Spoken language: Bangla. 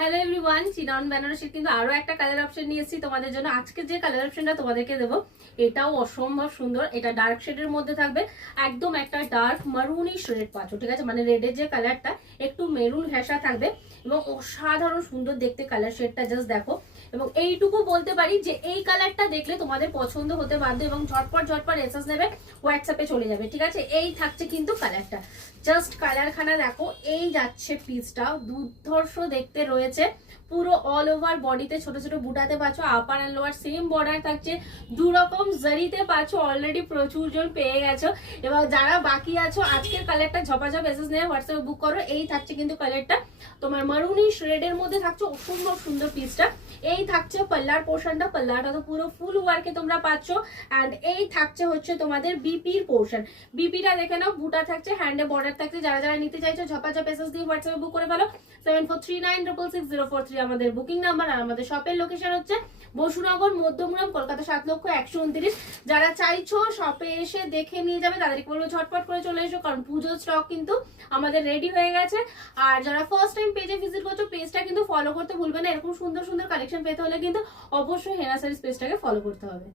হ্যালো এভরিওয়ান, চিনন বেনারসির কিন্তু আরো একটা কালার অপশন নিয়ে এসেছি তোমাদের জন্য। আজকে যে কালার অপশনটা তোমাদেরকে দেবো এটাও অসম্ভব সুন্দর। এটা ডার্ক শেডের মধ্যে থাকবে, একদম একটা ডার্ক মারুনিশ রেড পাচ্ছ, ঠিক আছে? মানে রেডের যে কালারটা একটু মেরুন ঘেঁষা থাকবে এবং অসাধারণ সুন্দর দেখতে কালার শেডটা, জাস্ট দেখো। এবং এইটুকু বলতে পারি যে এই কালারটা দেখলে তোমাদের পছন্দ হতে বাধ্য এবং ঝটপট ঝটপট এসএস নেবে, হোয়াটসঅ্যাপে চলে যাবে, ঠিক আছে? এই থাকছে কিন্তু কালারটা, জাস্ট কালারখানা দেখো। এই যাচ্ছে পিসটা, দুর্ধর্ষ দেখতে রয়েছে, পুরো অল ওভার বডিতে ছোট ছোট বুটাতে পাচ্ছ, upper and lower same border থাকছে, দু রকম জারিতে পাচ্ছ। অলরেডি প্রচুর জন পেয়ে গেছো এবং যারা বাকি আছো আজকের কালারটা ঝপাঝপ এসএস নেয়, হোয়াটসঅ্যাপে বুক করো। এই থাকছে কিন্তু কালারটা তোমার মারুনিশ রেডের মধ্যে থাকছে, অসম্ভব সুন্দর পিসটা। এই থাকছে পাল্লার পোর্শনটা, পাল্লাটা তো পুরো ফুল ওয়ার্কে তোমরা পাচ্ছ। অ্যান্ড এই থাকছে হচ্ছে তোমাদের বিপির পোর্শন, বিপিটা দেখে নাও, বুটা থাকছে, হ্যান্ডে বর্ডার থাকছে। যারা যারা নিতে চাইছো ঝপাঝপ এসএস দিয়ে হোয়াটসঅ্যাপে বুক করে ফেলো। 7439666043 আমাদের বুকিং নাম্বার। আর আমাদের শপের লোকেশন হচ্ছে বসুনগর, মধ্যমগ্রাম, কলকাতা 7,129,000। যারা চাইছো শপে এসে দেখে নিয়ে যাবে তাদেরকে বলবো ঝটপট করে চলে এসো, কারণ পুজোর স্টক কিন্তু আমাদের রেডি হয়ে গেছে। আর যারা ফার্স্ট টাইম পেজে ভিজিট করছো, পেজটা কিন্তু ফলো করতে ভুলবে না। এরকম সুন্দর সুন্দর কালেকশন পেতে হলে কিন্তু অবশ্যই হেনা সারিস পেজটাকে ফলো করতে হবে।